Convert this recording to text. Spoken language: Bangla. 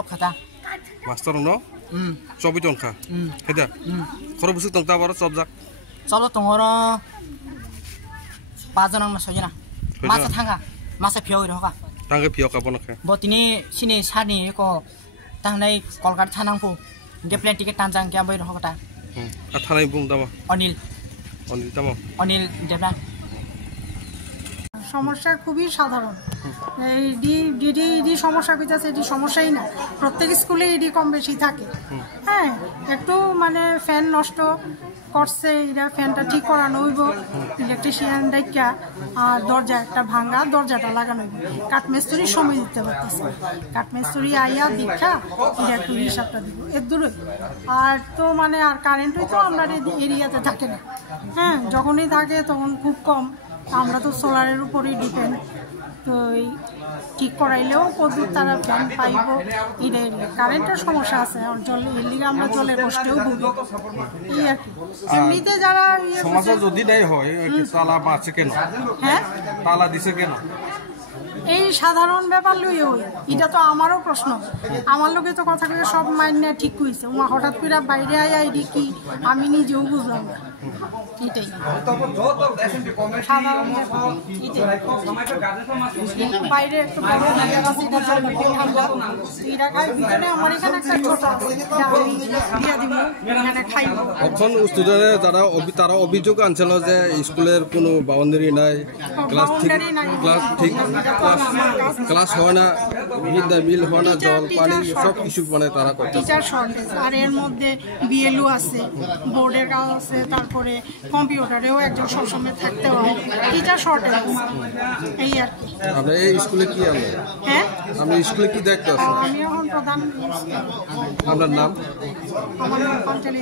সব খাতা মাস্টার ন সবই টংখা হেদা খরচ বুসু টংতা আবার সব যাক সব তোমার 5 জন না 6 জন মাসা থাঙ্গা মাসা ফিয়াও রহকা তাঙ্গে ফিয়াও কাবনখে বতিনি সিনি সানি ক তাহনাই কলকাতা থানাংপু গে প্লেন টিকেট টানজাং কে বই রহকাটা আর থানাই বুম দামা অনিল দামা অনিল দেবনাথ সমস্যা খুবই সাধারণ এই ডিডি সমস্যা কইতাছে এটি সমস্যাই না প্রত্যেক স্কুলে এডি কম বেশি থাকে হ্যাঁ একটু মানে ফ্যান নষ্ট করছে এরা ফ্যানটা ঠিক করানো হইব ইলেকট্রিশিয়ান ডাইকা আর দরজা একটা ভাঙা দরজাটা লাগানো হইব কাঠমিস্ত্রি সময় দিতে পারতেছে কাঠমিস্ত্রি আইয়া দীক্ষা এটা একটু হিসাবটা দিব এর দূরে আর তো মানে আর কারেন্টই তো আমরা এরিয়াতে থাকে না হ্যাঁ যখনই থাকে তখন খুব কম আমরা তো সোলারের উপরেই ডিপেন্ড তো এই ঠিক করাইলেও প্রচুর তারা ফ্যান পাইব এটাই কারেন্টের সমস্যা আছে জল এর লিগে আমরা জলের কষ্টেও ভুগি এই আর কি এমনিতে যারা সমাজে যদি নাই হয় তালা বাঁচে কেন হ্যাঁ তালা দিছে কেন এই সাধারণ ব্যাপার লইয়ে হই এটা তো আমারও প্রশ্ন আমার লোকে তো কথা কয়ে সব মাইন্ড ঠিক হয়েছে উমা হঠাৎ করে বাইরে আয়া এটি কি আমি নিজেও বুঝলাম না এটাই সাধারণ বাইরে একটু বড় জায়গা আছে এটা ঠান্ডা এটা খাই ভিতরে আমার এখানে একটা ছোট দিয়া দিব এখানে খাইব এখন স্টুডেন্টে যারা তারা অভিযোগ আনছিল যে স্কুলের কোনো বাউন্ডারি নাই ক্লাস ঠিক ক্লাস হয় না মিল হয় না জল পানি সব কিছু মানে তারা করে টিচার শর্টেজ আর এর মধ্যে বিএলও আছে বোর্ডের কাজ আছে তারপরে কম্পিউটারেও একজন সবসময় থাকতে হয় টিচার শর্টেজ এই আর কি আপনি এই স্কুলে কি আমি হ্যাঁ আমি স্কুলে কি দেখতে আছি আমি এখন প্রধান আপনার নাম আমার নাম পাঞ্চালী